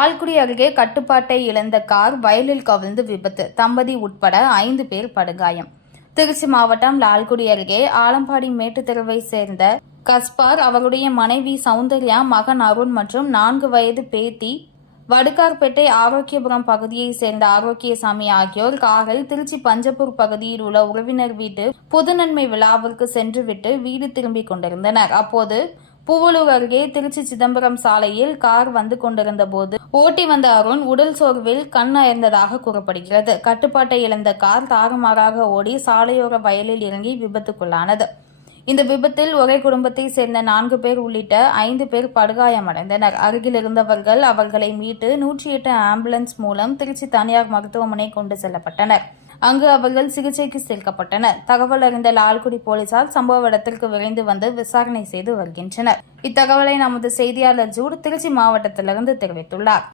லால்குடி அருகே கட்டுப்பாட்டை இழந்த கார் வயலில் கவிழ்ந்து விபத்து. தம்பதி உட்பட 5 பேர் படுகாயம். திருச்சி மாவட்டம் லால்குடி அருகே ஆலம்பாடி மேட்டுத்தெருவை சேர்ந்த கஸ்பார், அவருடைய மனைவி சௌந்தர்யா, மகன் அருண் மற்றும் 4 வயது பேத்தி வடுகார்பேட்டை ஆரோக்கியபுரம் பகுதியைச் சேர்ந்த ஆரோக்கியசாமி ஆகியோர் காரில் திருச்சி பஞ்சப்பூர் பகுதியில் உள்ள உறவினர் வீட்டு புதுநன்மை விழாவிற்கு சென்றுவிட்டு வீடு திரும்பிக் கொண்டிருந்தனர். அப்போது பூவலூர் அருகே திருச்சி சிதம்பரம் சாலையில் கார் வந்து கொண்டிருந்த போது ஓட்டி வந்த அருண் உடல் சோர்வில் கண் அயர்ந்ததாக கூறப்படுகிறது. கட்டுப்பாட்டை இழந்த கார் தாறுமாறாக ஓடி சாலையோர வயலில் இறங்கி விபத்துக்குள்ளானது. இந்த விபத்தில் ஒரே குடும்பத்தை சேர்ந்த 4 பேர் உள்ளிட்ட 5 பேர் படுகாயமடைந்தனர். அருகில் இருந்தவர்கள் அவர்களை மீட்டு 108 ஆம்புலன்ஸ் மூலம் திருச்சி தனியார் மருத்துவமனை கொண்டு செல்லப்பட்டனர். அங்கு அவர்கள் சிகிச்சைக்கு சேர்க்கப்பட்டனர். தகவல் அறிந்த லால்குடி போலீசார் சம்பவ இடத்திற்கு விரைந்து வந்து விசாரணை செய்து வருகின்றனர். இத்தகவலை நமது செய்தியாளர் ஜூட் திருச்சி மாவட்டத்திலிருந்து தெரிவித்துள்ளார்.